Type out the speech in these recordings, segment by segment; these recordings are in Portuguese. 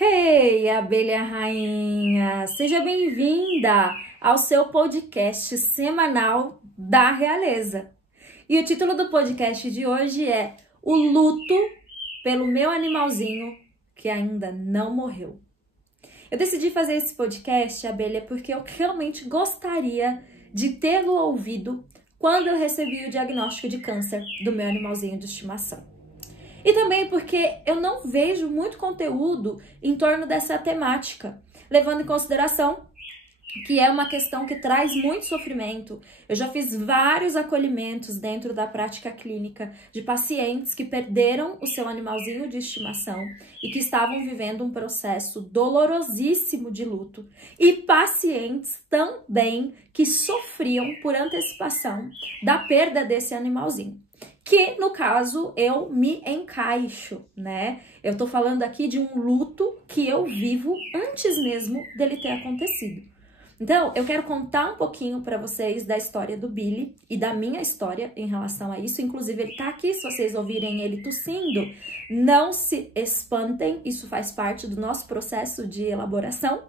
Hey, abelha rainha! Seja bem-vinda ao seu podcast semanal da realeza. E o título do podcast de hoje é O Luto pelo Meu Animalzinho que Ainda Não Morreu. Eu decidi fazer esse podcast, abelha, porque eu realmente gostaria de tê-lo ouvido quando eu recebi o diagnóstico de câncer do meu animalzinho de estimação. E também porque eu não vejo muito conteúdo em torno dessa temática, levando em consideração que é uma questão que traz muito sofrimento. Eu já fiz vários acolhimentos dentro da prática clínica de pacientes que perderam o seu animalzinho de estimação e que estavam vivendo um processo dolorosíssimo de luto. E pacientes também que sofriam por antecipação da perda desse animalzinho. Que, no caso, eu me encaixo, né? Eu tô falando aqui de um luto que eu vivo antes mesmo dele ter acontecido. Então, eu quero contar um pouquinho para vocês da história do Billy e da minha história em relação a isso. Inclusive, ele tá aqui, se vocês ouvirem ele tossindo, não se espantem, isso faz parte do nosso processo de elaboração.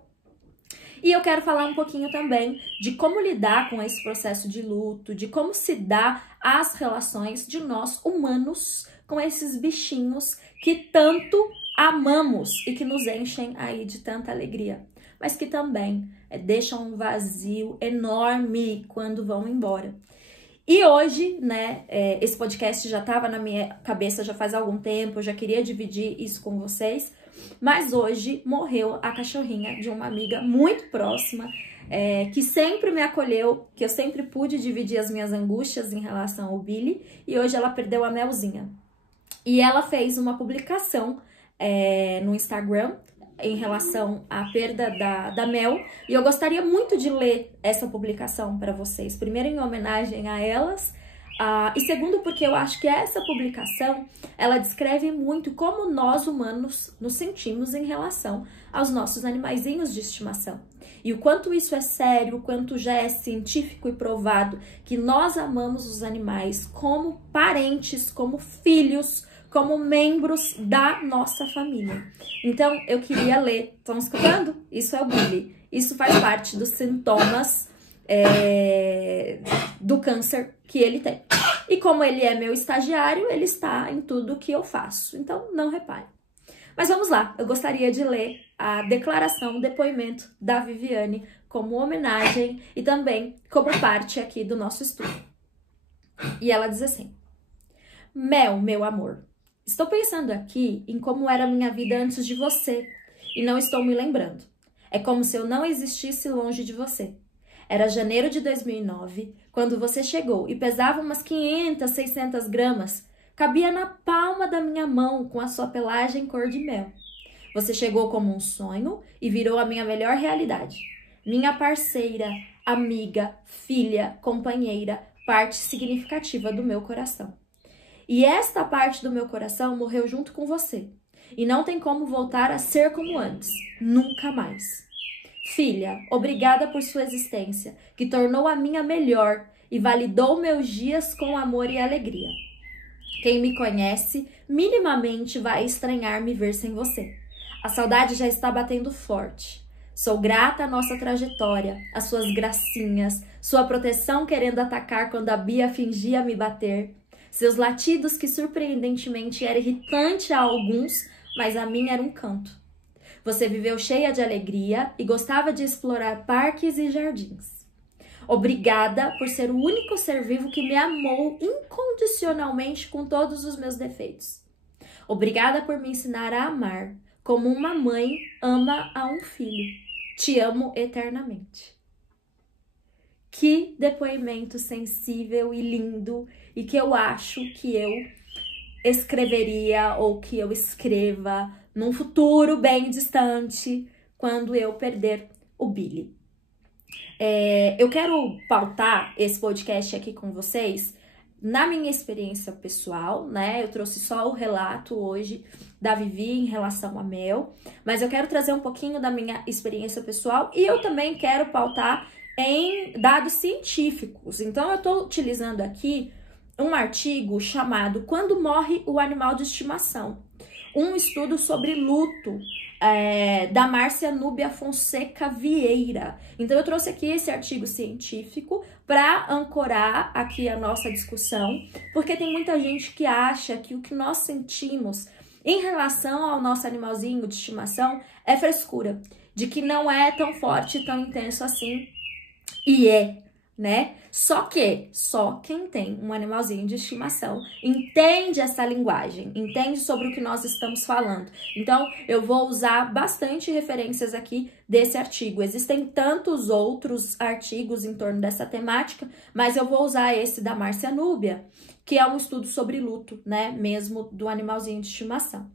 E eu quero falar um pouquinho também de como lidar com esse processo de luto, de como se dá as relações de nós humanos com esses bichinhos que tanto amamos e que nos enchem aí de tanta alegria, mas que também deixam um vazio enorme quando vão embora. E hoje, né, esse podcast já estava na minha cabeça já faz algum tempo, eu já queria dividir isso com vocês, mas hoje morreu a cachorrinha de uma amiga muito próxima, que sempre me acolheu, que eu sempre pude dividir as minhas angústias em relação ao Billy, e hoje ela perdeu a Melzinha. E ela fez uma publicação no Instagram em relação à perda da Mel, e eu gostaria muito de ler essa publicação para vocês. Primeiro, em homenagem a elas, e segundo, porque eu acho que essa publicação, ela descreve muito como nós humanos nos sentimos em relação aos nossos animaizinhos de estimação. E o quanto isso é sério, o quanto já é científico e provado que nós amamos os animais como parentes, como filhos, como membros da nossa família. Então, eu queria ler. Estão escutando? Isso é o Billy. Isso faz parte dos sintomas do câncer que ele tem. E como ele é meu estagiário, ele está em tudo que eu faço. Então, não repare. Mas vamos lá. Eu gostaria de ler a declaração, o depoimento da Viviane como homenagem e também como parte aqui do nosso estudo. E ela diz assim: Mel, meu amor, estou pensando aqui em como era a minha vida antes de você e não estou me lembrando. É como se eu não existisse longe de você. Era janeiro de 2009, quando você chegou e pesava umas 500, 600 gramas. Cabia na palma da minha mão com a sua pelagem cor de mel. Você chegou como um sonho e virou a minha melhor realidade. Minha parceira, amiga, filha, companheira, parte significativa do meu coração. E esta parte do meu coração morreu junto com você. E não tem como voltar a ser como antes. Nunca mais. Filha, obrigada por sua existência, que tornou a minha melhor e validou meus dias com amor e alegria. Quem me conhece, minimamente vai estranhar me ver sem você. A saudade já está batendo forte. Sou grata à nossa trajetória, às suas gracinhas, sua proteção querendo atacar quando a Bia fingia me bater, seus latidos que surpreendentemente eram irritantes a alguns, mas a mim era um canto. Você viveu cheia de alegria e gostava de explorar parques e jardins. Obrigada por ser o único ser vivo que me amou incondicionalmente com todos os meus defeitos. Obrigada por me ensinar a amar, como uma mãe ama a um filho. Te amo eternamente. Que depoimento sensível e lindo, e que eu acho que eu escreveria ou que eu escreva num futuro bem distante, quando eu perder o Billy. Eu quero pautar esse podcast aqui com vocês na minha experiência pessoal, né? Eu trouxe só o relato hoje da Vivi em relação a Mel, mas eu quero trazer um pouquinho da minha experiência pessoal e eu também quero pautar em dados científicos. Então, eu estou utilizando aqui um artigo chamado Quando Morre o Animal de Estimação? Um estudo sobre luto da Márcia Núbia Fonseca Vieira. Então eu trouxe aqui esse artigo científico para ancorar aqui a nossa discussão, porque tem muita gente que acha que o que nós sentimos em relação ao nosso animalzinho de estimação é frescura, de que não é tão forte, tão intenso assim, e né? Só quem tem um animalzinho de estimação entende essa linguagem, entende sobre o que nós estamos falando. Então, eu vou usar bastante referências aqui desse artigo. Existem tantos outros artigos em torno dessa temática, mas eu vou usar esse da Márcia Núbia, que é um estudo sobre luto, né? Mesmo do animalzinho de estimação.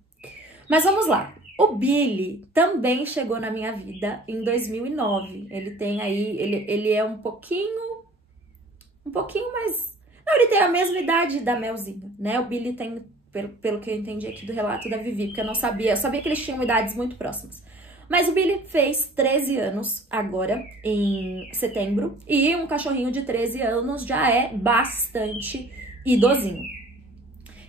Mas vamos lá. O Billy também chegou na minha vida em 2009. Ele tem aí, ele é um pouquinho mais... Não, ele tem a mesma idade da Melzinha, né? O Billy tem, pelo que eu entendi aqui do relato da Vivi, porque eu sabia que eles tinham idades muito próximas. Mas o Billy fez 13 anos agora, em setembro, e um cachorrinho de 13 anos já é bastante idosinho.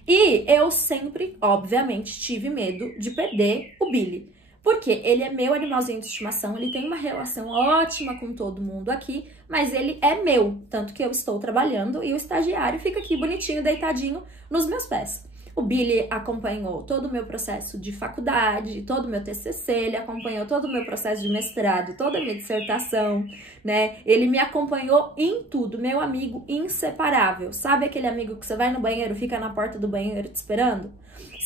E eu sempre, obviamente, tive medo de perder o Billy. Porque ele é meu animalzinho de estimação, ele tem uma relação ótima com todo mundo aqui, mas ele é meu. Tanto que eu estou trabalhando e o estagiário fica aqui bonitinho, deitadinho nos meus pés. O Billy acompanhou todo o meu processo de faculdade, todo o meu TCC, ele acompanhou todo o meu processo de mestrado, toda a minha dissertação, né? Ele me acompanhou em tudo, meu amigo inseparável. Sabe aquele amigo que você vai no banheiro, fica na porta do banheiro te esperando?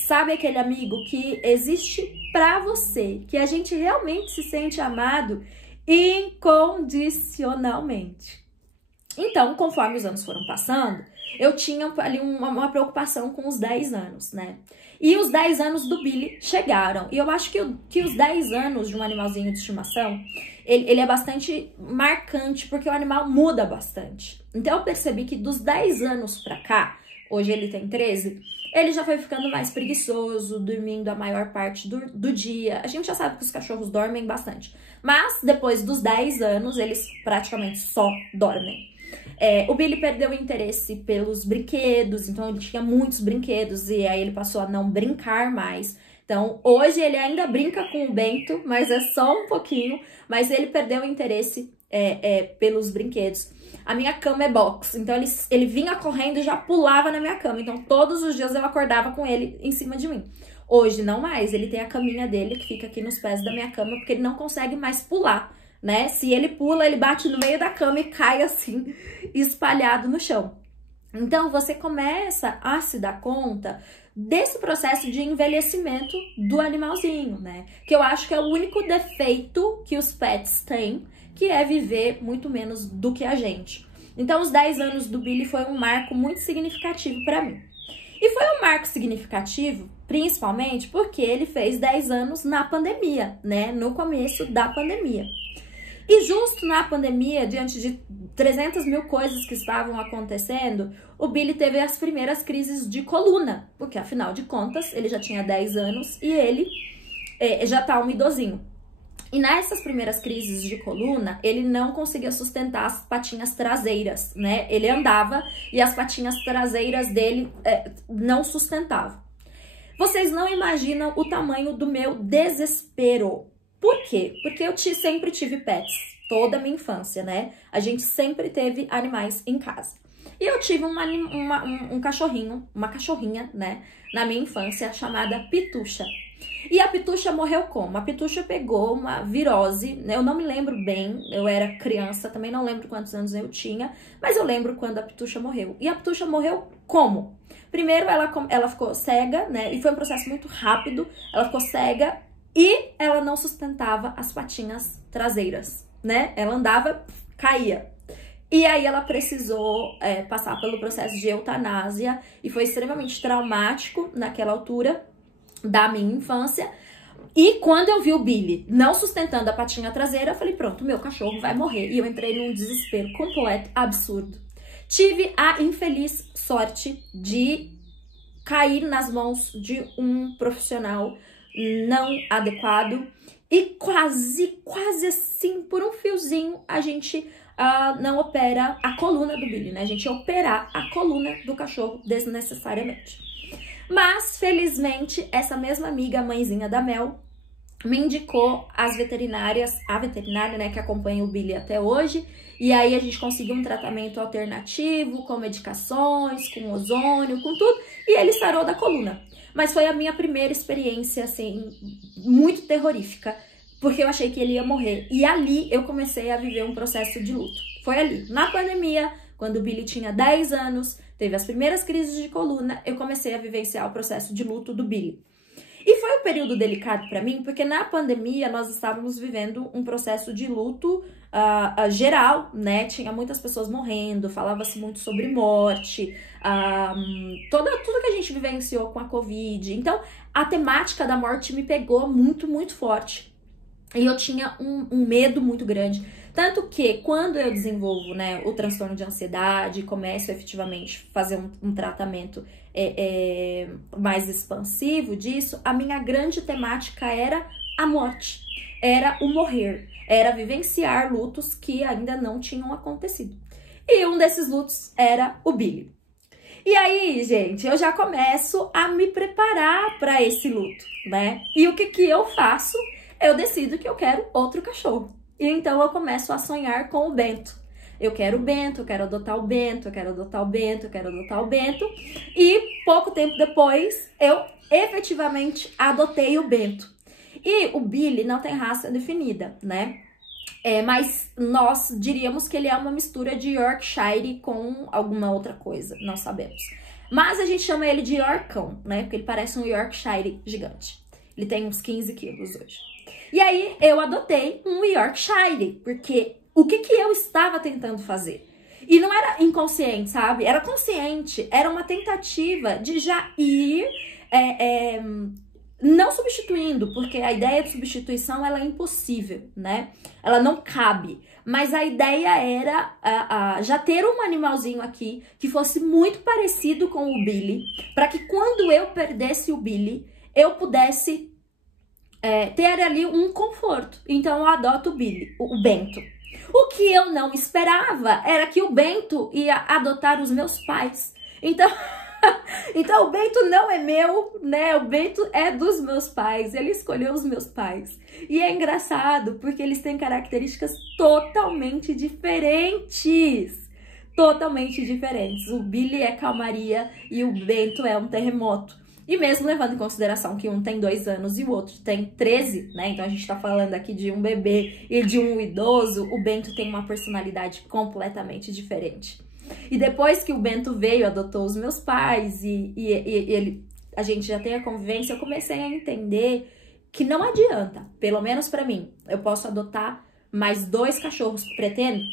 Sabe aquele amigo que existe pra você, que a gente realmente se sente amado incondicionalmente? Então, conforme os anos foram passando, eu tinha ali uma preocupação com os 10 anos, né? E os 10 anos do Billy chegaram. E eu acho que os 10 anos de um animalzinho de estimação, ele é bastante marcante, porque o animal muda bastante. Então, eu percebi que dos 10 anos pra cá, hoje ele tem 13, ele já foi ficando mais preguiçoso, dormindo a maior parte do dia. A gente já sabe que os cachorros dormem bastante. Mas, depois dos 10 anos, eles praticamente só dormem. O Billy perdeu o interesse pelos brinquedos, então ele tinha muitos brinquedos e aí ele passou a não brincar mais. Então, hoje ele ainda brinca com o Bento, mas é só um pouquinho, mas ele perdeu o interesse pelos brinquedos. A minha cama é box, então ele vinha correndo e já pulava na minha cama. Então, todos os dias eu acordava com ele em cima de mim. Hoje, não mais. Ele tem a caminha dele que fica aqui nos pés da minha cama, porque ele não consegue mais pular, né? Se ele pula, ele bate no meio da cama e cai assim, espalhado no chão. Então, você começa a se dar conta desse processo de envelhecimento do animalzinho, né? Que eu acho que é o único defeito que os pets têm, que é viver muito menos do que a gente. Então, os 10 anos do Billy foi um marco muito significativo para mim. E foi um marco significativo, principalmente porque ele fez 10 anos na pandemia, né? No começo da pandemia. E justo na pandemia, diante de 300 mil coisas que estavam acontecendo, o Billy teve as primeiras crises de coluna, porque afinal de contas, ele já tinha 10 anos e ele já tá um idosinho. E nessas primeiras crises de coluna, ele não conseguia sustentar as patinhas traseiras, né? Ele andava e as patinhas traseiras dele não sustentavam. Vocês não imaginam o tamanho do meu desespero. Por quê? Porque eu sempre tive pets, toda a minha infância, né? A gente sempre teve animais em casa. E eu tive um cachorrinho, uma cachorrinha, né? Na minha infância, chamada Pitucha. E a Pitucha morreu como? A Pitucha pegou uma virose, né? Eu não me lembro bem, eu era criança, também não lembro quantos anos eu tinha, mas eu lembro quando a Pitucha morreu. E a Pitucha morreu como? Primeiro ela ficou cega, né? E foi um processo muito rápido, ela ficou cega e ela não sustentava as patinhas traseiras, né? Ela andava, caía. E aí ela precisou passar pelo processo de eutanásia e foi extremamente traumático naquela altura da minha infância. E quando eu vi o Billy não sustentando a patinha traseira, eu falei, pronto, meu cachorro vai morrer. E eu entrei num desespero completo, absurdo. Tive a infeliz sorte de cair nas mãos de um profissional não adequado. E quase assim, por um fiozinho, a gente não opera a coluna do Billy, né? A gente ia operar a coluna do cachorro desnecessariamente. Mas, felizmente, essa mesma amiga, a mãezinha da Mel, me indicou a veterinária, né, que acompanha o Billy até hoje. E aí a gente conseguiu um tratamento alternativo, com medicações, com ozônio, com tudo. E ele sarou da coluna. Mas foi a minha primeira experiência, assim, muito terrorífica. Porque eu achei que ele ia morrer. E ali eu comecei a viver um processo de luto. Foi ali, na pandemia, quando o Billy tinha 10 anos, teve as primeiras crises de coluna, eu comecei a vivenciar o processo de luto do Billy. E foi um período delicado para mim, porque na pandemia nós estávamos vivendo um processo de luto geral, né? Tinha muitas pessoas morrendo, falava-se muito sobre morte, tudo que a gente vivenciou com a Covid. Então, a temática da morte me pegou muito, muito forte. E eu tinha um medo muito grande. Tanto que, quando eu desenvolvo, né, o transtorno de ansiedade, começo efetivamente a fazer um tratamento mais expansivo disso, a minha grande temática era a morte, era o morrer, era vivenciar lutos que ainda não tinham acontecido. E um desses lutos era o Billy. E aí, gente, eu já começo a me preparar para esse luto, né? E o que eu faço? Eu decido que eu quero outro cachorro. E então eu começo a sonhar com o Bento. Eu quero o Bento, eu quero adotar o Bento, eu quero adotar o Bento, eu quero adotar o Bento. E pouco tempo depois, eu efetivamente adotei o Bento. E o Billy não tem raça definida, né? Mas nós diríamos que ele é uma mistura de Yorkshire com alguma outra coisa, não sabemos. Mas a gente chama ele de Yorkão, né? Porque ele parece um Yorkshire gigante. Ele tem uns 15 quilos hoje. E aí eu adotei um Yorkshire, porque o que eu estava tentando fazer? E não era inconsciente, sabe? Era consciente, era uma tentativa de já ir não substituindo, porque a ideia de substituição ela é impossível, né? Ela não cabe. Mas a ideia era já ter um animalzinho aqui que fosse muito parecido com o Billy, para que quando eu perdesse o Billy, eu pudesse ter ali um conforto. Então eu adoto o Bento. O que eu não esperava era que o Bento ia adotar os meus pais. Então o Bento não é meu, né? O Bento é dos meus pais. Ele escolheu os meus pais. E é engraçado porque eles têm características totalmente diferentes. Totalmente diferentes. O Billy é calmaria e o Bento é um terremoto. E mesmo levando em consideração que um tem 2 anos e o outro tem 13, né? Então a gente tá falando aqui de um bebê e de um idoso, o Bento tem uma personalidade completamente diferente. E depois que o Bento veio, adotou os meus pais a gente já tem a convivência, eu comecei a entender que não adianta, pelo menos pra mim, eu posso adotar mais 2 cachorros, pretendo,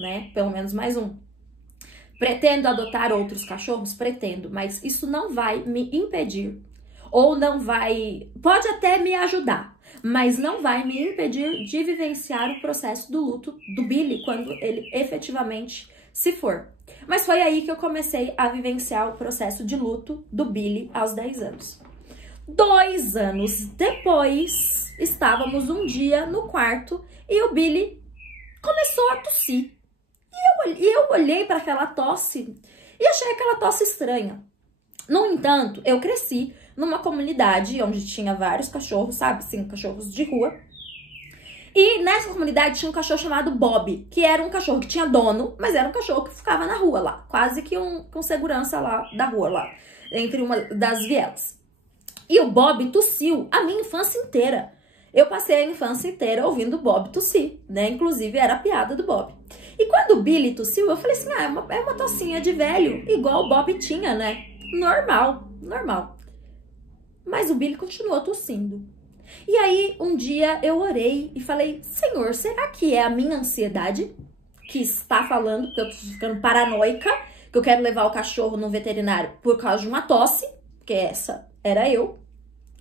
né? Pelo menos mais um. Pretendo adotar outros cachorros? Pretendo, mas isso não vai me impedir, ou não vai, pode até me ajudar, mas não vai me impedir de vivenciar o processo do luto do Billy quando ele efetivamente se for. Mas foi aí que eu comecei a vivenciar o processo de luto do Billy aos 10 anos. 2 anos depois, estávamos um dia no quarto e o Billy começou a tossir. E eu olhei para aquela tosse e achei aquela tosse estranha. No entanto, eu cresci numa comunidade onde tinha vários cachorros, sabe? Sim, cachorros de rua. E nessa comunidade tinha um cachorro chamado Bob, que era um cachorro que tinha dono, mas era um cachorro que ficava na rua lá, quase que com segurança lá da rua, lá, entre uma das vielas. E o Bob tossiu a minha infância inteira. Eu passei a infância inteira ouvindo o Bob tossir, né? Inclusive era a piada do Bob. E quando o Billy tossiu, eu falei assim, é uma tossinha de velho, igual o Bob tinha, né? Normal. Mas o Billy continuou tossindo. E aí, um dia eu orei e falei, Senhor, será que é a minha ansiedade que está falando, porque eu tô ficando paranoica, que eu quero levar o cachorro no veterinário por causa de uma tosse, que essa era eu,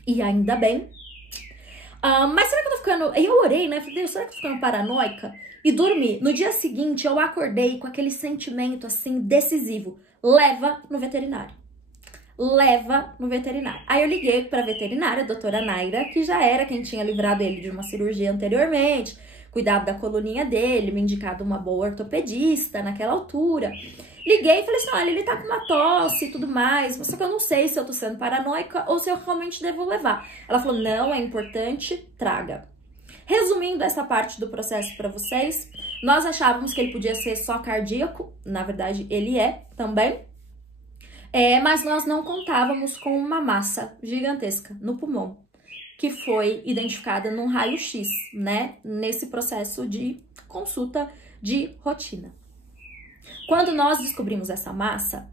e ainda bem. Mas será que eu tô ficando... Aí eu orei, né? Falei, Deus, será que eu tô ficando paranoica? E dormi. No dia seguinte, eu acordei com aquele sentimento, assim, decisivo. Leva no veterinário. Leva no veterinário. Aí eu liguei pra veterinária, a doutora Naira, que já era quem tinha livrado ele de uma cirurgia anteriormente, cuidado da coluninha dele, me indicado uma boa ortopedista naquela altura. Liguei e falei assim, olha, ele tá com uma tosse e tudo mais, só que eu não sei se eu tô sendo paranoica ou se eu realmente devo levar. Ela falou, não, é importante, traga. Resumindo essa parte do processo para vocês, nós achávamos que ele podia ser só cardíaco, na verdade ele é também, mas nós não contávamos com uma massa gigantesca no pulmão, que foi identificada num raio-x, né, nesse processo de consulta de rotina. Quando nós descobrimos essa massa,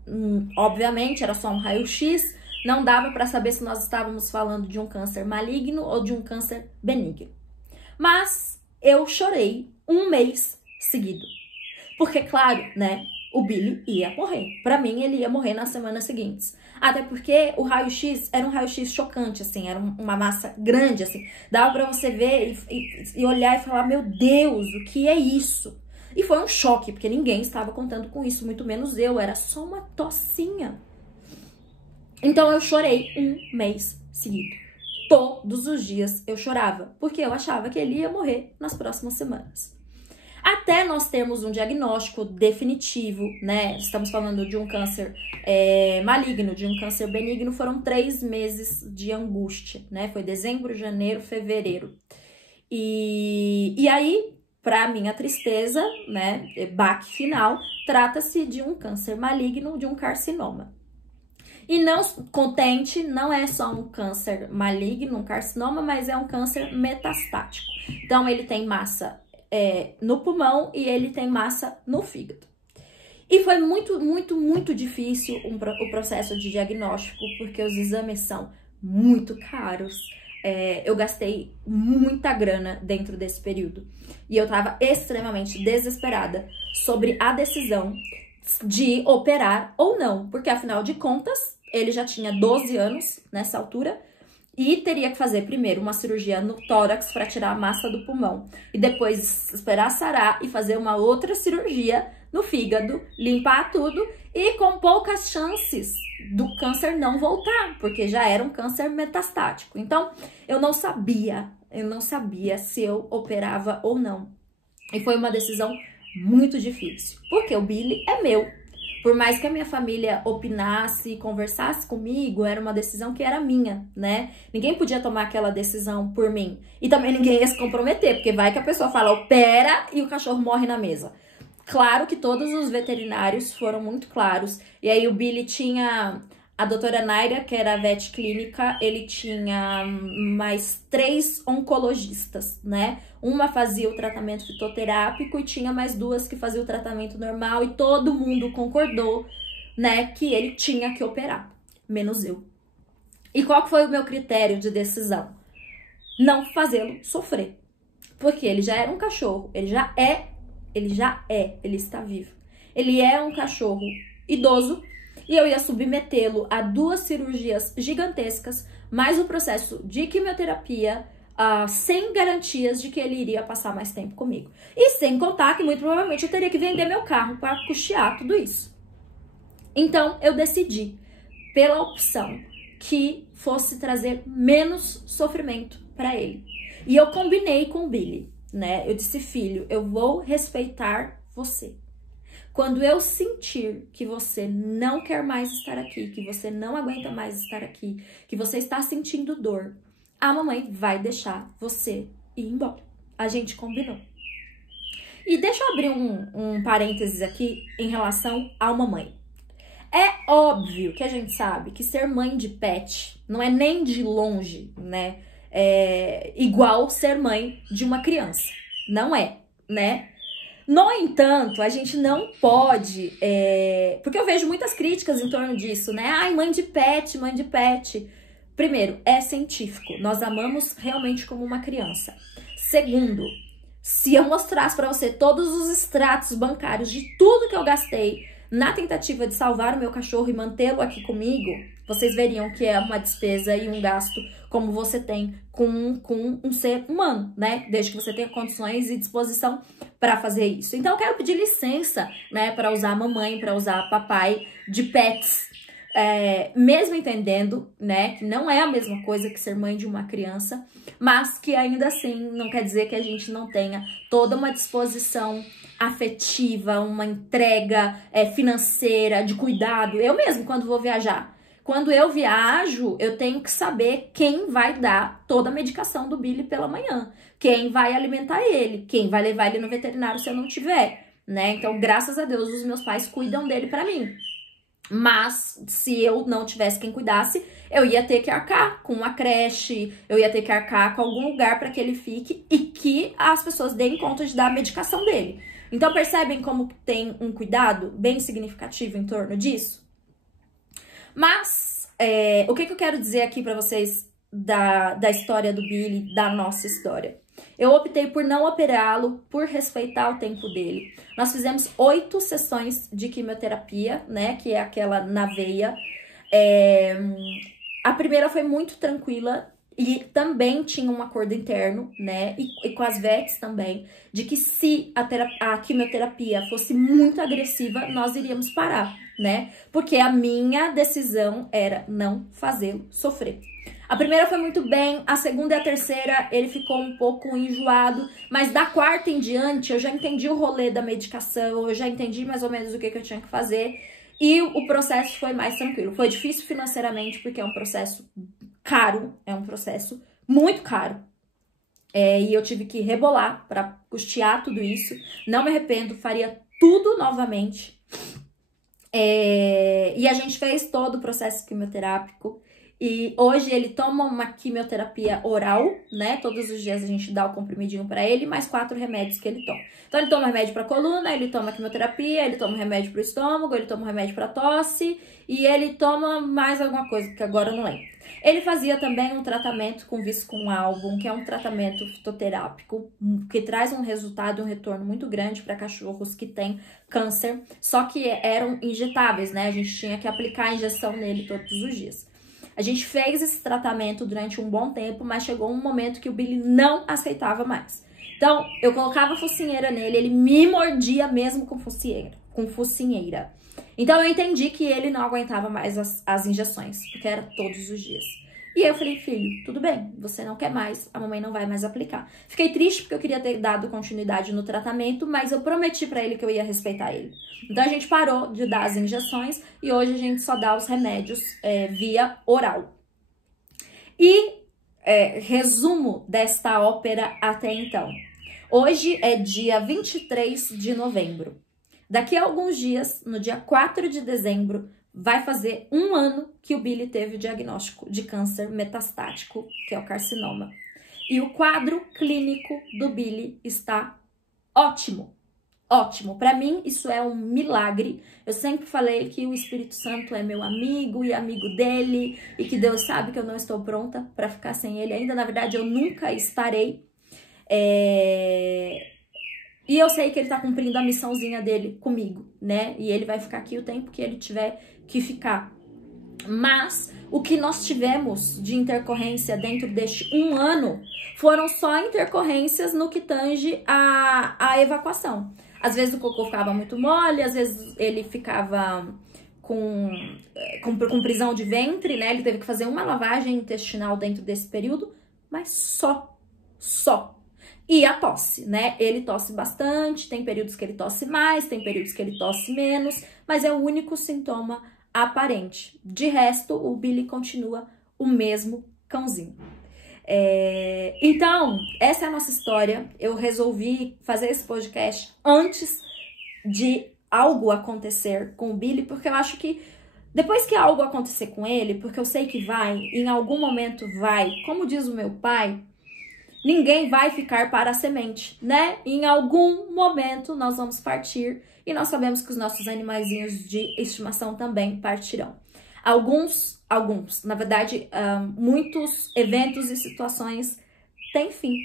obviamente era só um raio-x, não dava para saber se nós estávamos falando de um câncer maligno ou de um câncer benigno. Mas eu chorei um mês seguido. Porque, claro, né, o Billy ia morrer. Pra mim, ele ia morrer nas semanas seguintes. Até porque o raio-x era um raio-x chocante, assim, era uma massa grande, assim. Dava pra você ver e olhar e falar, meu Deus, o que é isso? E foi um choque, porque ninguém estava contando com isso, muito menos eu. Era só uma tossinha. Então, eu chorei um mês seguido. Todos os dias eu chorava, porque eu achava que ele ia morrer nas próximas semanas. Até nós termos um diagnóstico definitivo, né? Estamos falando de um câncer maligno, de um câncer benigno, foram 3 meses de angústia, né? Foi dezembro, janeiro, fevereiro. E aí, para minha tristeza, né? Baque final, trata-se de um câncer maligno, de um carcinoma. E não contente, não é só um câncer maligno, um carcinoma, mas é um câncer metastático. Então, ele tem massa no pulmão e ele tem massa no fígado. E foi muito difícil o processo de diagnóstico, porque os exames são muito caros. Eu gastei muita grana dentro desse período. E eu tava extremamente desesperada sobre a decisão de operar ou não, porque afinal de contas, ele já tinha 12 anos nessa altura e teria que fazer primeiro uma cirurgia no tórax para tirar a massa do pulmão e depois esperar sarar e fazer uma outra cirurgia no fígado, limpar tudo e com poucas chances do câncer não voltar, porque já era um câncer metastático. Então, eu não sabia se eu operava ou não. E foi uma decisão muito difícil, porque o Billy é meu. Por mais que a minha família opinasse, conversasse comigo, era uma decisão que era minha, né? Ninguém podia tomar aquela decisão por mim. E também ninguém ia se comprometer, porque vai que a pessoa fala, opera e o cachorro morre na mesa. Claro que todos os veterinários foram muito claros. E aí o Billy tinha a doutora Naira, que era a vet clínica, ele tinha mais 3 oncologistas, né? Uma fazia o tratamento fitoterápico e tinha mais 2 que faziam o tratamento normal e todo mundo concordou, né, que ele tinha que operar, menos eu. E qual que foi o meu critério de decisão? Não fazê-lo sofrer, porque ele já era um cachorro, ele está vivo. Ele é um cachorro idoso, e eu ia submetê-lo a 2 cirurgias gigantescas, mais o processo de quimioterapia, sem garantias de que ele iria passar mais tempo comigo. E sem contar que muito provavelmente eu teria que vender meu carro para custear tudo isso. Então eu decidi pela opção que fosse trazer menos sofrimento para ele. E eu combinei com o Billy, né? Eu disse, filho, eu vou respeitar você. Quando eu sentir que você não quer mais estar aqui, que você não aguenta mais estar aqui, que você está sentindo dor, a mamãe vai deixar você ir embora. A gente combinou. E deixa eu abrir um parênteses aqui em relação à mamãe. É óbvio que a gente sabe que ser mãe de pet não é nem de longe, né? Igual ser mãe de uma criança. Não é, né? No entanto, a gente não pode, porque eu vejo muitas críticas em torno disso, né? Ai, mãe de pet, mãe de pet. Primeiro, é científico. Nós amamos realmente como uma criança. Segundo, se eu mostrasse para você todos os extratos bancários de tudo que eu gastei na tentativa de salvar o meu cachorro e mantê-lo aqui comigo, vocês veriam que é uma despesa e um gasto como você tem com um ser humano, né? Desde que você tenha condições e disposição para fazer isso. Então, eu quero pedir licença, né, para usar a mamãe, para usar papai de pets mesmo entendendo, né, que não é a mesma coisa que ser mãe de uma criança, mas que ainda assim não quer dizer que a gente não tenha toda uma disposição afetiva, uma entrega financeira, de cuidado. Eu mesmo, quando vou viajar, quando eu viajo, eu tenho que saber quem vai dar toda a medicação do Billy pela manhã, quem vai alimentar ele, quem vai levar ele no veterinário se eu não tiver, né? Então, graças a Deus, os meus pais cuidam dele pra mim. Mas, se eu não tivesse quem cuidasse, eu ia ter que arcar com uma creche, eu ia ter que arcar com algum lugar para que ele fique e que as pessoas deem conta de dar a medicação dele. Então, percebem como tem um cuidado bem significativo em torno disso? Mas, o que eu quero dizer aqui para vocês da história do Billy, da nossa história? Eu optei por não operá-lo, por respeitar o tempo dele. Nós fizemos 8 sessões de quimioterapia, né, que é aquela na veia. A primeira foi muito tranquila e também tinha um acordo interno, né, e com as vets também, de que se a quimioterapia fosse muito agressiva, nós iríamos parar, né, porque a minha decisão era não fazê-lo sofrer. A primeira foi muito bem, a segunda e a terceira ele ficou um pouco enjoado, mas da quarta em diante eu já entendi o rolê da medicação, eu já entendi mais ou menos o que eu tinha que fazer e o processo foi mais tranquilo. Foi difícil financeiramente porque é um processo caro, é um processo muito caro. E eu tive que rebolar para custear tudo isso, não me arrependo, faria tudo novamente. E a gente fez todo o processo quimioterápico. E hoje ele toma uma quimioterapia oral, né? Todos os dias a gente dá o comprimidinho pra ele, mais 4 remédios que ele toma. Então ele toma remédio pra coluna, ele toma quimioterapia, ele toma remédio pro estômago, ele toma remédio pra tosse e ele toma mais alguma coisa que agora eu não lembro. Ele fazia também um tratamento com Viscum-Album, que é um tratamento fitoterápico, que traz um resultado, um retorno muito grande para cachorros que têm câncer, só que eram injetáveis, né? A gente tinha que aplicar a injeção nele todos os dias. A gente fez esse tratamento durante um bom tempo, mas chegou um momento que o Billy não aceitava mais. Então, eu colocava focinheira nele, ele me mordia mesmo com focinheira. Então, eu entendi que ele não aguentava mais as injeções, porque era todos os dias. E eu falei, filho, tudo bem, você não quer mais, a mamãe não vai mais aplicar. Fiquei triste porque eu queria ter dado continuidade no tratamento, mas eu prometi pra ele que eu ia respeitar ele. Então a gente parou de dar as injeções e hoje a gente só dá os remédios via oral. E resumo desta ópera até então. Hoje é dia 23 de novembro. Daqui a alguns dias, no dia 4 de dezembro, vai fazer 1 ano que o Billy teve o diagnóstico de câncer metastático, que é o carcinoma. E o quadro clínico do Billy está ótimo. Ótimo. Para mim, isso é um milagre. Eu sempre falei que o Espírito Santo é meu amigo e amigo dele e que Deus sabe que eu não estou pronta para ficar sem ele ainda. Na verdade, eu nunca estarei. E eu sei que ele tá cumprindo a missãozinha dele comigo, né? E ele vai ficar aqui o tempo que ele tiver que ficar. Mas o que nós tivemos de intercorrência dentro deste 1 ano foram só intercorrências no que tange a evacuação. Às vezes o cocô ficava muito mole, às vezes ele ficava com prisão de ventre, né? Ele teve que fazer uma lavagem intestinal dentro desse período, mas só. E a tosse, né? Ele tosse bastante, tem períodos que ele tosse mais, tem períodos que ele tosse menos, mas é o único sintoma aparente. De resto, o Billy continua o mesmo cãozinho. Então, essa é a nossa história. Eu resolvi fazer esse podcast antes de algo acontecer com o Billy, porque eu acho que depois que algo acontecer com ele, porque eu sei que vai, em algum momento vai, como diz o meu pai, ninguém vai ficar para a semente, né? Em algum momento nós vamos partir e nós sabemos que os nossos animaizinhos de estimação também partirão. Alguns, na verdade, muitos eventos e situações têm fim,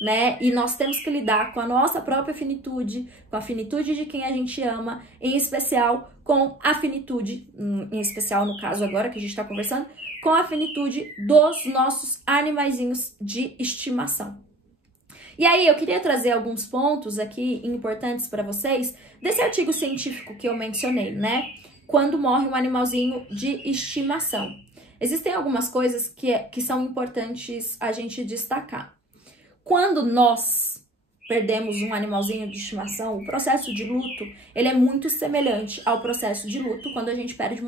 né? E nós temos que lidar com a nossa própria finitude, com a finitude de quem a gente ama, em especial com a finitude, em especial no caso agora que a gente está conversando, com a finitude dos nossos animaizinhos de estimação. E aí, eu queria trazer alguns pontos aqui importantes para vocês desse artigo científico que eu mencionei, né? quando morre um animalzinho de estimação. Existem algumas coisas que são importantes a gente destacar. Quando nós perdemos um animalzinho de estimação, o processo de luto, ele é muito semelhante ao processo de luto quando a gente perde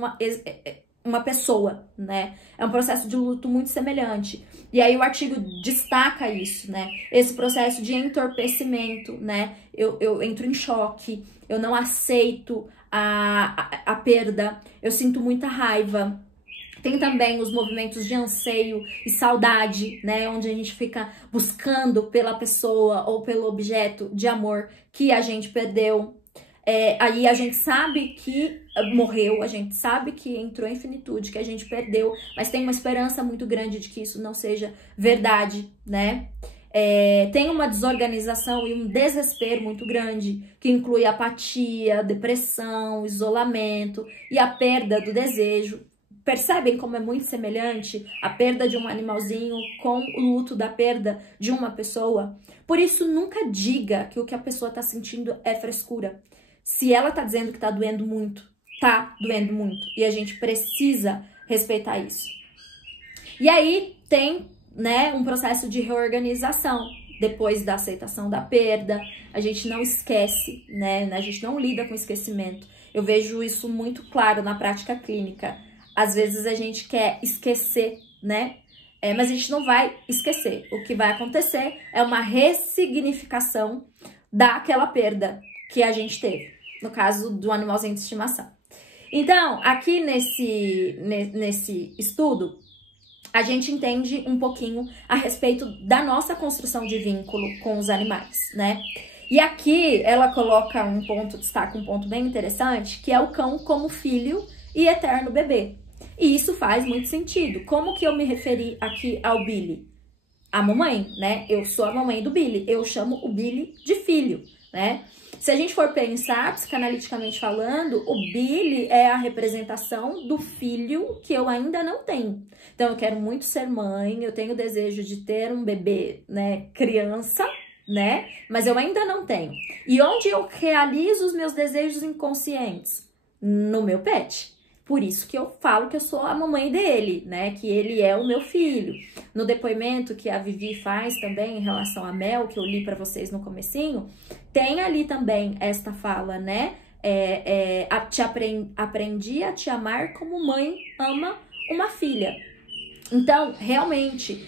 uma pessoa, né? É um processo de luto muito semelhante. E aí o artigo destaca isso, né? Esse processo de entorpecimento, né? Eu entro em choque, eu não aceito a perda, eu sinto muita raiva. Tem também os movimentos de anseio e saudade, né? Onde a gente fica buscando pela pessoa ou pelo objeto de amor que a gente perdeu. Aí a gente sabe que morreu, a gente sabe que entrou em finitude, que a gente perdeu, mas tem uma esperança muito grande de que isso não seja verdade, né? Tem uma desorganização e um desespero muito grande, que inclui apatia, depressão, isolamento e a perda do desejo. Percebem como é muito semelhante a perda de um animalzinho com o luto da perda de uma pessoa? Por isso, nunca diga que o que a pessoa está sentindo é frescura. Se ela está dizendo que está doendo muito, tá doendo muito. E a gente precisa respeitar isso. E aí tem, né, um processo de reorganização. Depois da aceitação da perda, a gente não esquece, né? A gente não lida com esquecimento. Eu vejo isso muito claro na prática clínica. Às vezes a gente quer esquecer, né? Mas a gente não vai esquecer. O que vai acontecer é uma ressignificação daquela perda que a gente teve. No caso do animalzinho de estimação. Então, aqui nesse estudo, a gente entende um pouquinho a respeito da nossa construção de vínculo com os animais, né? E aqui ela coloca destaca um ponto bem interessante, que é o cão como filho e eterno bebê. E isso faz muito sentido. Como que eu me referi aqui ao Billy? A mamãe, né? Eu sou a mamãe do Billy. Eu chamo o Billy de filho, né? Se a gente for pensar, psicanaliticamente falando, o Billy é a representação do filho que eu ainda não tenho. Então, eu quero muito ser mãe, eu tenho o desejo de ter um bebê, né, criança, né? Mas eu ainda não tenho. E onde eu realizo os meus desejos inconscientes? No meu pet. Por isso que eu falo que eu sou a mamãe dele, né? Que ele é o meu filho. No depoimento que a Vivi faz também em relação a Mel, que eu li para vocês no comecinho, tem ali também esta fala, né? Aprendi a te amar como mãe ama uma filha. Então, realmente,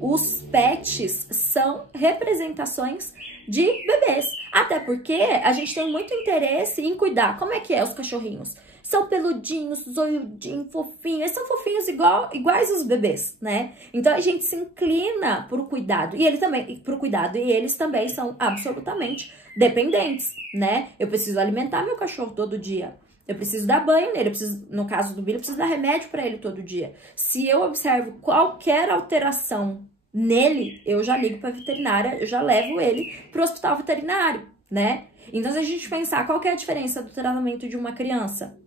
os pets são representações de bebês. Até porque a gente tem muito interesse em cuidar. Como é que é os cachorrinhos? São peludinhos, zoiudinhos, fofinhos. Eles são fofinhos iguais os bebês, né? Então a gente se inclina pro cuidado. E eles também são absolutamente dependentes, né? Eu preciso alimentar meu cachorro todo dia. Eu preciso dar banho nele. No caso do Billy, eu preciso dar remédio para ele todo dia. Se eu observo qualquer alteração nele, eu já ligo para a veterinária, eu já levo ele pro hospital veterinário, né? Então, se a gente pensar qual que é a diferença do tratamento de uma criança,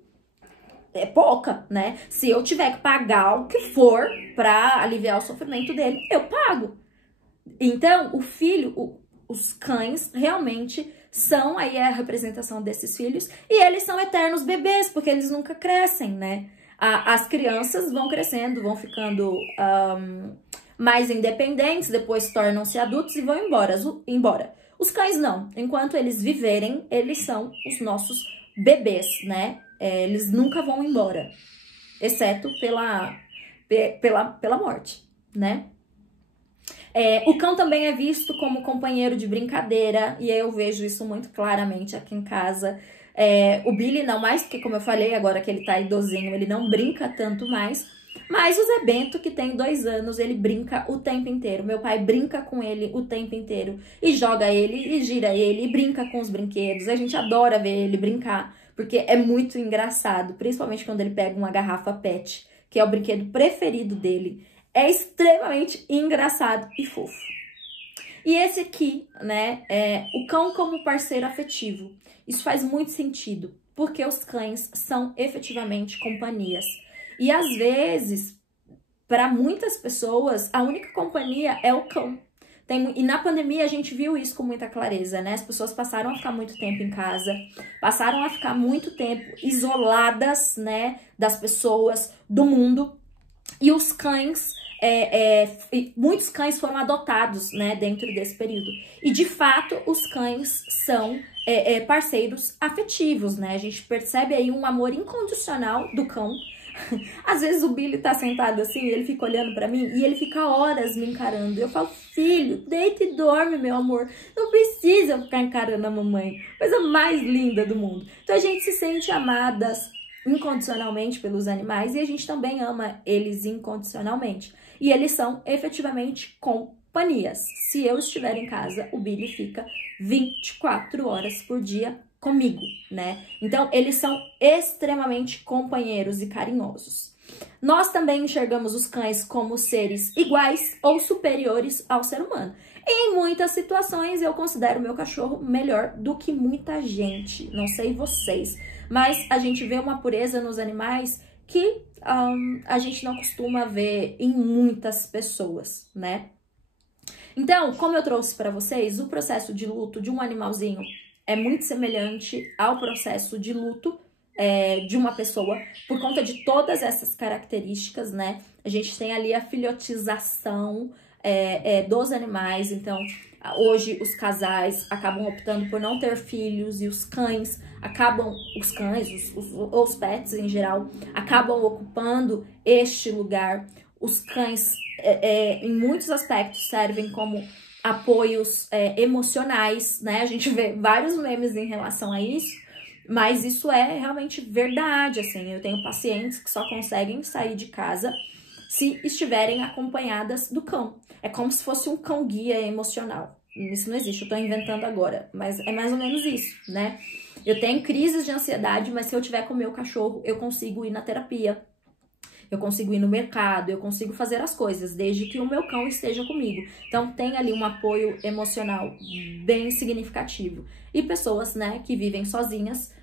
é pouca, né? Se eu tiver que pagar o que for para aliviar o sofrimento dele, eu pago. Então, os cães realmente são aí a representação desses filhos e eles são eternos bebês, porque eles nunca crescem, né? As crianças vão crescendo, vão ficando mais independentes, depois tornam-se adultos e vão embora. Os cães não. Enquanto eles viverem, eles são os nossos bebês, né? Eles nunca vão embora, exceto pela morte, né? O cão também é visto como companheiro de brincadeira, e eu vejo isso muito claramente aqui em casa. O Billy não mais, porque como eu falei, agora que ele tá idosinho, ele não brinca tanto mais. Mas o Zé Bento, que tem 2 anos, ele brinca o tempo inteiro. Meu pai brinca com ele o tempo inteiro. E joga ele, e gira ele, e brinca com os brinquedos. A gente adora ver ele brincar, porque é muito engraçado. Principalmente quando ele pega uma garrafa pet, que é o brinquedo preferido dele. É extremamente engraçado e fofo. E esse aqui, né, é o cão como parceiro afetivo. Isso faz muito sentido, porque os cães são efetivamente companhias. E às vezes, para muitas pessoas, a única companhia é o cão. E na pandemia a gente viu isso com muita clareza, né? As pessoas passaram a ficar muito tempo em casa, passaram a ficar muito tempo isoladas, né, das pessoas, do mundo. E os cães, muitos cães foram adotados, né, dentro desse período. E de fato, os cães são parceiros afetivos, né? A gente percebe aí um amor incondicional do cão. Às vezes o Billy tá sentado assim, ele fica olhando pra mim e ele fica horas me encarando. Eu falo, filho, deita e dorme, meu amor. Não precisa ficar encarando a mamãe. Coisa mais linda do mundo. Então a gente se sente amadas incondicionalmente pelos animais e a gente também ama eles incondicionalmente. E eles são efetivamente companhias. Se eu estiver em casa, o Billy fica 24 horas por dia comigo, né? Então, eles são extremamente companheiros e carinhosos. Nós também enxergamos os cães como seres iguais ou superiores ao ser humano. Em muitas situações, eu considero meu cachorro melhor do que muita gente. Não sei vocês, mas a gente vê uma pureza nos animais que a gente não costuma ver em muitas pessoas, né? Então, como eu trouxe para vocês, o processo de luto de um animalzinho é muito semelhante ao processo de luto de uma pessoa, por conta de todas essas características, né? A gente tem ali a filhotização dos animais, então hoje os casais acabam optando por não ter filhos e os cães, os pets em geral, acabam ocupando este lugar. Os cães, em muitos aspectos, servem como apoios emocionais, né? A gente vê vários memes em relação a isso, mas isso é realmente verdade, assim. Eu tenho pacientes que só conseguem sair de casa se estiverem acompanhadas do cão. É como se fosse um cão-guia emocional. Isso não existe, eu tô inventando agora, mas é mais ou menos isso, né? Eu tenho crises de ansiedade, mas se eu tiver com o meu cachorro, eu consigo ir na terapia. Eu consigo ir no mercado, eu consigo fazer as coisas, desde que o meu cão esteja comigo. Então, tem ali um apoio emocional bem significativo. E pessoas, né, que vivem sozinhas,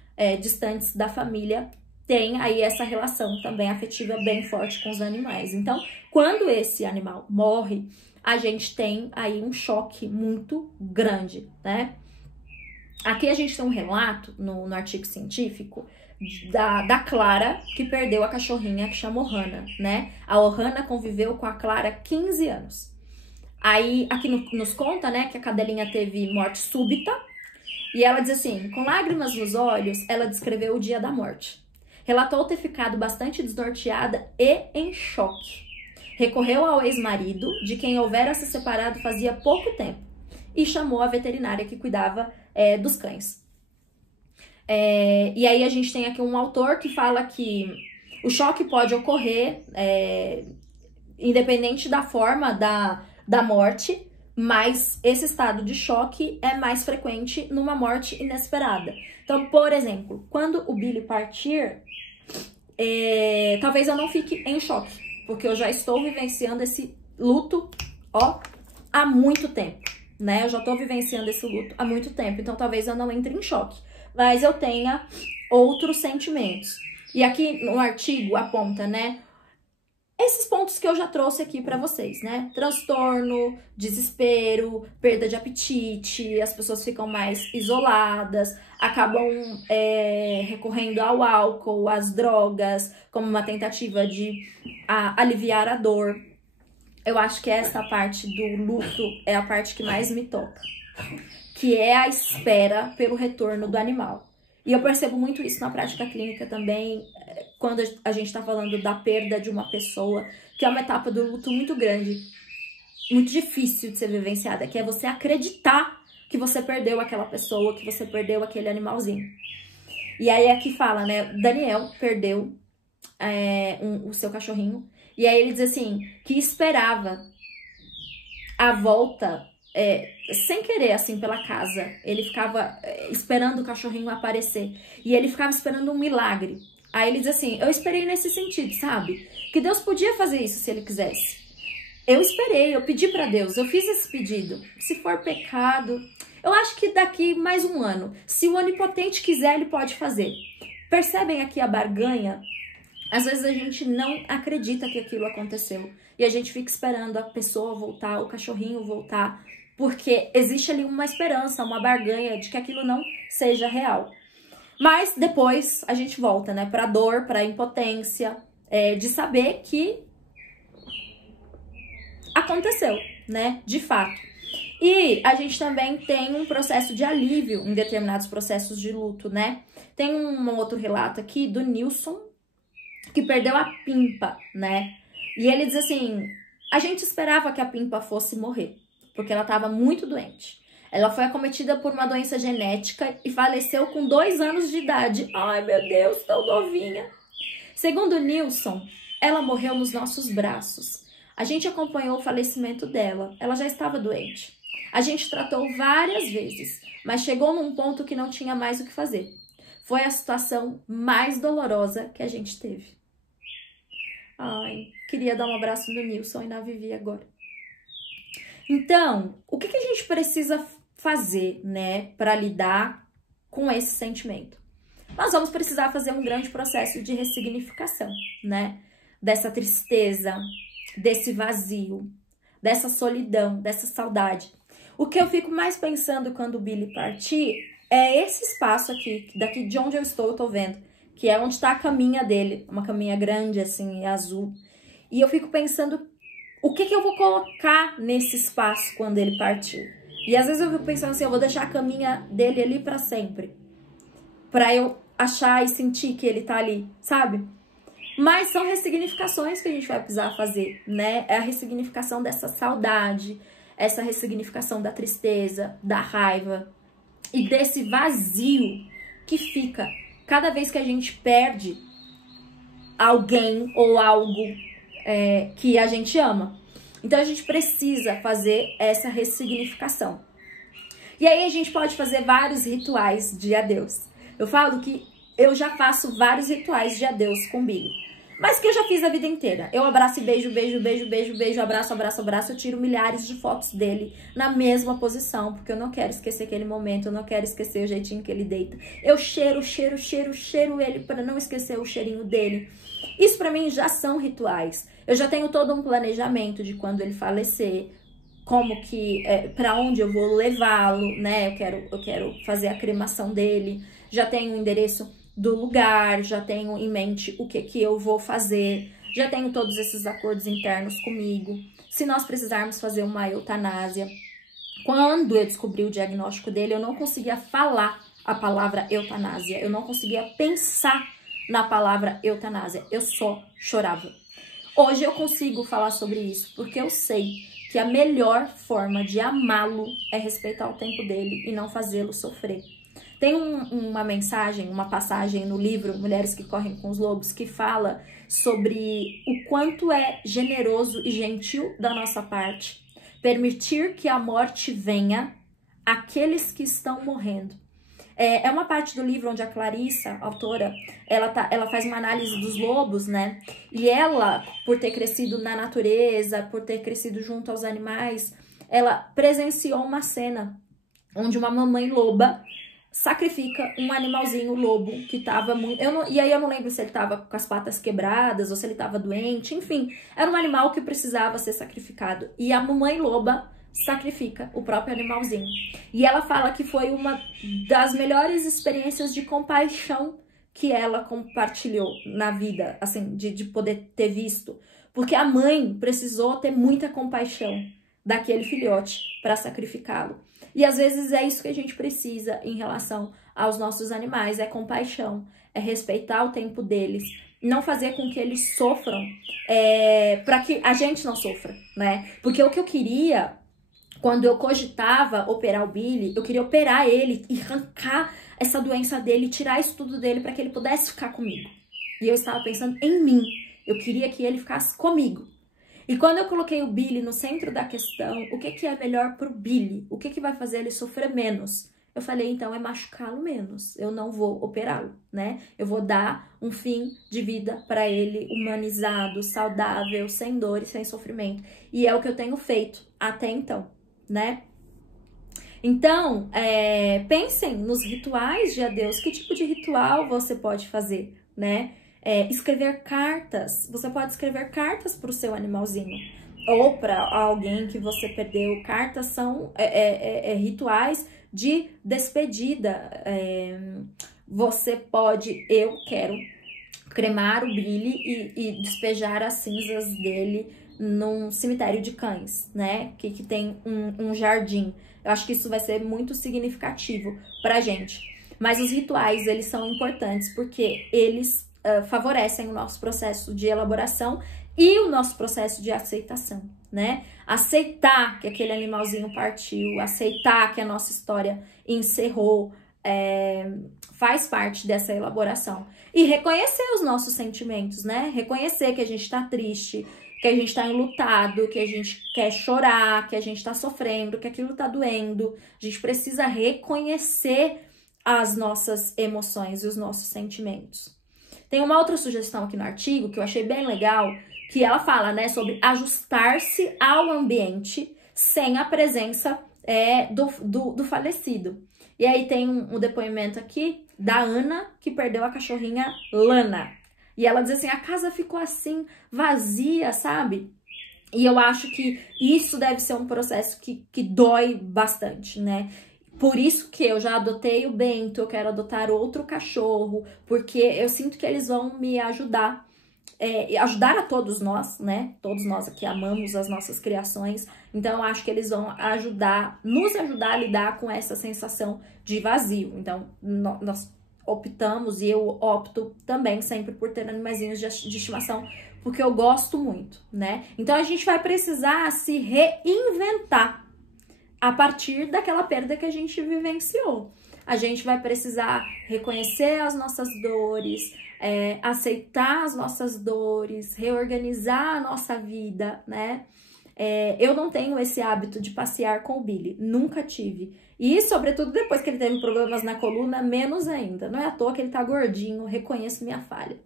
distantes da família, têm aí essa relação também afetiva bem forte com os animais. Então, quando esse animal morre, a gente tem aí um choque muito grande, né? Aqui a gente tem um relato no artigo científico da Clara, que perdeu a cachorrinha que chama Ohana, né? A Ohana conviveu com a Clara 15 anos. Aí, aqui nos conta, né, que a cadelinha teve morte súbita. E ela diz assim, com lágrimas nos olhos, ela descreveu o dia da morte. Relatou ter ficado bastante desnorteada e em choque. Recorreu ao ex-marido, de quem houvera se separado fazia pouco tempo, e chamou a veterinária que cuidava dos cães. E aí a gente tem aqui um autor que fala que o choque pode ocorrer independente da forma da morte, mas esse estado de choque é mais frequente numa morte inesperada. Então, por exemplo, quando o Billy partir, talvez eu não fique em choque, porque eu já estou vivenciando esse luto há muito tempo, né? Eu já estou vivenciando esse luto há muito tempo, então talvez eu não entre em choque, mas eu tenha outros sentimentos. E aqui no artigo aponta, né, esses pontos que eu já trouxe aqui para vocês, né? Transtorno, desespero, perda de apetite, as pessoas ficam mais isoladas, acabam recorrendo ao álcool, às drogas, como uma tentativa de aliviar a dor. Eu acho que essa parte do luto é a parte que mais me toca, que é a espera pelo retorno do animal. E eu percebo muito isso na prática clínica também, quando a gente está falando da perda de uma pessoa, que é uma etapa do luto muito grande, muito difícil de ser vivenciada, que é você acreditar que você perdeu aquela pessoa, que você perdeu aquele animalzinho. E aí aqui fala, né, Daniel perdeu o seu cachorrinho, e aí ele diz assim, que esperava a volta sem querer, assim, pela casa. Ele ficava esperando o cachorrinho aparecer. E ele ficava esperando um milagre. Aí ele diz assim, eu esperei nesse sentido, sabe? Que Deus podia fazer isso se ele quisesse. Eu esperei, eu pedi pra Deus, eu fiz esse pedido. Se for pecado, eu acho que daqui mais um ano, se o Onipotente quiser, ele pode fazer. Percebem aqui a barganha? Às vezes a gente não acredita que aquilo aconteceu. E a gente fica esperando a pessoa voltar, o cachorrinho voltar. porque existe ali uma esperança, uma barganha de que aquilo não seja real. Mas depois a gente volta, né, pra dor, pra impotência, de saber que aconteceu, né, de fato. E a gente também tem um processo de alívio em determinados processos de luto, né? Tem um outro relato aqui do Nilson, que perdeu a Pimpa, né? E ele diz assim, a gente esperava que a Pimpa fosse morrer, porque ela estava muito doente. Ela foi acometida por uma doença genética e faleceu com 2 anos de idade. Ai, meu Deus, tão novinha. Segundo Nilson, ela morreu nos nossos braços. A gente acompanhou o falecimento dela. Ela já estava doente. A gente tratou várias vezes, mas chegou num ponto que não tinha mais o que fazer. Foi a situação mais dolorosa que a gente teve. Ai, queria dar um abraço no Nilson e na Vivi agora. Então, o que a gente precisa fazer, né, para lidar com esse sentimento? Nós vamos precisar fazer um grande processo de ressignificação, né? Dessa tristeza, desse vazio, dessa solidão, dessa saudade. O que eu fico mais pensando quando o Billy partir é esse espaço aqui, daqui de onde eu tô vendo, que é onde tá a caminha dele, uma caminha grande assim, azul. E eu fico pensando, o que eu vou colocar nesse espaço quando ele partir? E às vezes eu fico pensando assim, eu vou deixar a caminha dele ali pra sempre, pra eu achar e sentir que ele tá ali, sabe? Mas são ressignificações que a gente vai precisar fazer, né? É a ressignificação dessa saudade, essa ressignificação da tristeza, da raiva e desse vazio que fica cada vez que a gente perde alguém ou algo que a gente ama. Então a gente precisa fazer essa ressignificação. E aí a gente pode fazer vários rituais de adeus. Eu falo que eu já faço vários rituais de adeus com o Billy, mas que eu já fiz a vida inteira. Eu abraço e beijo, beijo, beijo, beijo, beijo, abraço, abraço, abraço. Eu tiro milhares de fotos dele na mesma posição, porque eu não quero esquecer aquele momento, eu não quero esquecer o jeitinho que ele deita. Eu cheiro ele para não esquecer o cheirinho dele. Isso pra mim já são rituais. Eu já tenho todo um planejamento de quando ele falecer, como que, pra onde eu vou levá-lo, né? Eu quero fazer a cremação dele. Já tenho o endereço do lugar, já tenho em mente o que eu vou fazer, já tenho todos esses acordos internos comigo. Se nós precisarmos fazer uma eutanásia, quando eu descobri o diagnóstico dele, eu não conseguia falar a palavra eutanásia, eu não conseguia pensar na palavra eutanásia, eu só chorava. Hoje eu consigo falar sobre isso, porque eu sei que a melhor forma de amá-lo é respeitar o tempo dele e não fazê-lo sofrer. Tem uma mensagem, uma passagem no livro Mulheres que Correm com os Lobos que fala sobre o quanto é generoso e gentil da nossa parte permitir que a morte venha àqueles que estão morrendo. É uma parte do livro onde a Clarissa, a autora, ela faz uma análise dos lobos, né? E ela, por ter crescido na natureza, por ter crescido junto aos animais, ela presenciou uma cena onde uma mamãe loba sacrifica um animalzinho lobo que tava muito... E aí eu não lembro se ele tava com as patas quebradas ou se ele tava doente, enfim. Era um animal que precisava ser sacrificado. E a mamãe loba sacrifica o próprio animalzinho. E ela fala que foi uma das melhores experiências de compaixão que ela compartilhou na vida, assim, de poder ter visto. Porque a mãe precisou ter muita compaixão daquele filhote para sacrificá-lo. E às vezes é isso que a gente precisa em relação aos nossos animais, é compaixão, é respeitar o tempo deles, não fazer com que eles sofram, para que a gente não sofra, né? Porque o que eu queria, quando eu cogitava operar o Billy, eu queria operar ele e arrancar essa doença dele, tirar isso tudo dele para que ele pudesse ficar comigo. E eu estava pensando em mim, eu queria que ele ficasse comigo. E quando eu coloquei o Billy no centro da questão, o que é melhor pro Billy? O que vai fazer ele sofrer menos? Eu falei, então, é machucá-lo menos. Eu não vou operá-lo, né? Eu vou dar um fim de vida para ele humanizado, saudável, sem dor e sem sofrimento. E é o que eu tenho feito até então, né? Então, pensem nos rituais de adeus. Que tipo de ritual você pode fazer, né? Escrever cartas. Você pode escrever cartas para o seu animalzinho. ou para alguém que você perdeu. Cartas são rituais de despedida. Você pode, eu quero cremar o Billy e despejar as cinzas dele num cemitério de cães, né? Que tem um jardim. Eu acho que isso vai ser muito significativo pra gente. Mas os rituais, eles são importantes porque eles favorecem o nosso processo de elaboração e o nosso processo de aceitação, né? Aceitar que aquele animalzinho partiu, aceitar que a nossa história encerrou, faz parte dessa elaboração. E reconhecer os nossos sentimentos, né? Reconhecer que a gente tá triste, que a gente tá enlutado, que a gente quer chorar, que a gente tá sofrendo, que aquilo tá doendo. A gente precisa reconhecer as nossas emoções e os nossos sentimentos. Tem uma outra sugestão aqui no artigo que eu achei bem legal, que ela fala, né, sobre ajustar-se ao ambiente sem a presença do falecido. E aí tem um depoimento aqui da Ana, que perdeu a cachorrinha Lana. E ela diz assim, a casa ficou assim, vazia, sabe? E eu acho que isso deve ser um processo que dói bastante, né? Por isso que eu já adotei o Bento, eu quero adotar outro cachorro, porque eu sinto que eles vão me ajudar. Ajudar a todos nós, né? Todos nós aqui amamos as nossas criações, então eu acho que eles vão nos ajudar a lidar com essa sensação de vazio. Então, nós optamos, e eu opto também sempre por ter animaizinhos de estimação, porque eu gosto muito, né? Então, a gente vai precisar se reinventar a partir daquela perda que a gente vivenciou. A gente vai precisar reconhecer as nossas dores, aceitar as nossas dores, reorganizar a nossa vida, né? Eu não tenho esse hábito de passear com o Billy, nunca tive. E, sobretudo, depois que ele teve problemas na coluna, menos ainda. Não é à toa que ele tá gordinho, reconheço minha falha.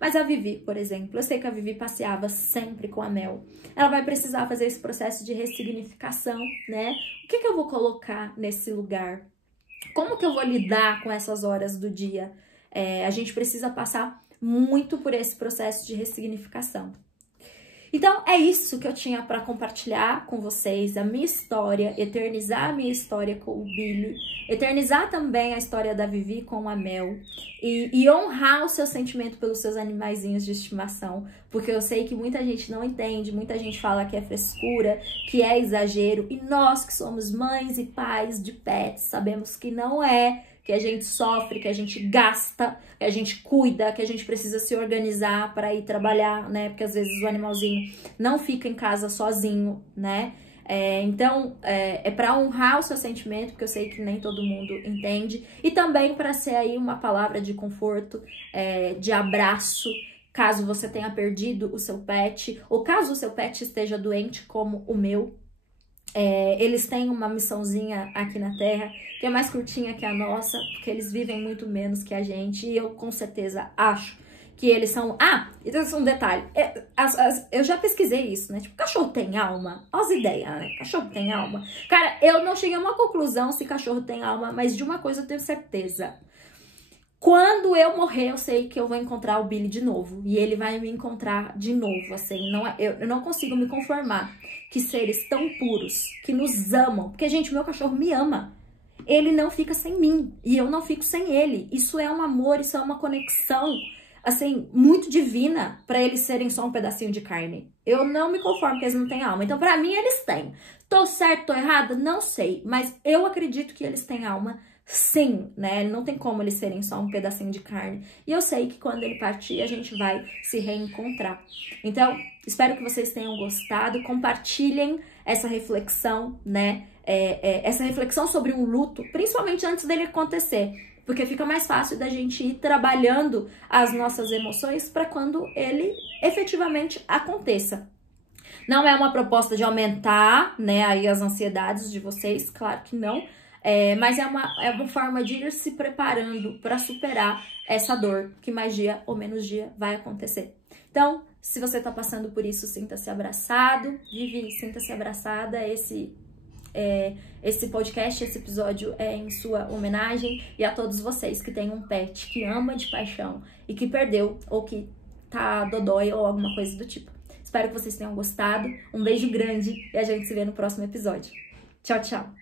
Mas a Vivi, por exemplo, eu sei que a Vivi passeava sempre com a Mel. Ela vai precisar fazer esse processo de ressignificação, né? O que eu vou colocar nesse lugar? Como que eu vou lidar com essas horas do dia? A gente precisa passar muito por esse processo de ressignificação. Então, é isso que eu tinha para compartilhar com vocês, a minha história, eternizar a minha história com o Billy, eternizar também a história da Vivi com a Mel e honrar o seu sentimento pelos seus animaizinhos de estimação, porque eu sei que muita gente não entende, muita gente fala que é frescura, que é exagero, e nós que somos mães e pais de pets sabemos que não é, que a gente sofre, que a gente gasta, que a gente cuida, que a gente precisa se organizar para ir trabalhar, né? Porque às vezes o animalzinho não fica em casa sozinho, né? Então, é para honrar o seu sentimento, porque eu sei que nem todo mundo entende, e também para ser aí uma palavra de conforto, de abraço, caso você tenha perdido o seu pet, ou caso o seu pet esteja doente como o meu. Eles têm uma missãozinha aqui na Terra que é mais curtinha que a nossa, porque eles vivem muito menos que a gente, e eu com certeza acho que eles são... isso é um detalhe, eu já pesquisei isso, né? Tipo, cachorro tem alma? Olha as ideias, né? Cachorro tem alma? Cara, eu não cheguei a uma conclusão se cachorro tem alma, mas de uma coisa eu tenho certeza. Quando eu morrer, eu sei que eu vou encontrar o Billy de novo. E ele vai me encontrar de novo, assim. Eu não consigo me conformar que seres tão puros, que nos amam... Porque, gente, meu cachorro me ama. Ele não fica sem mim. E eu não fico sem ele. Isso é um amor, isso é uma conexão, assim, muito divina para eles serem só um pedacinho de carne. Eu não me conformo que eles não têm alma. Então, pra mim, eles têm. Tô certo, tô errada? Não sei. Mas eu acredito que eles têm alma. Sim, né? Não tem como eles serem só um pedacinho de carne. E eu sei que quando ele partir, a gente vai se reencontrar. Então, espero que vocês tenham gostado. Compartilhem essa reflexão, né? Essa reflexão sobre um luto, principalmente antes dele acontecer. Porque fica mais fácil da gente ir trabalhando as nossas emoções para quando ele efetivamente aconteça. Não é uma proposta de aumentar, né, aí as ansiedades de vocês, claro que não. Mas é uma forma de ir se preparando para superar essa dor que mais dia ou menos dia vai acontecer. Então, se você está passando por isso, sinta-se abraçado. Vivi, sinta-se abraçada. Esse podcast, esse episódio é em sua homenagem, e a todos vocês que têm um pet que ama de paixão e que perdeu ou que tá dodói ou alguma coisa do tipo. Espero que vocês tenham gostado. Um beijo grande e a gente se vê no próximo episódio. Tchau, tchau!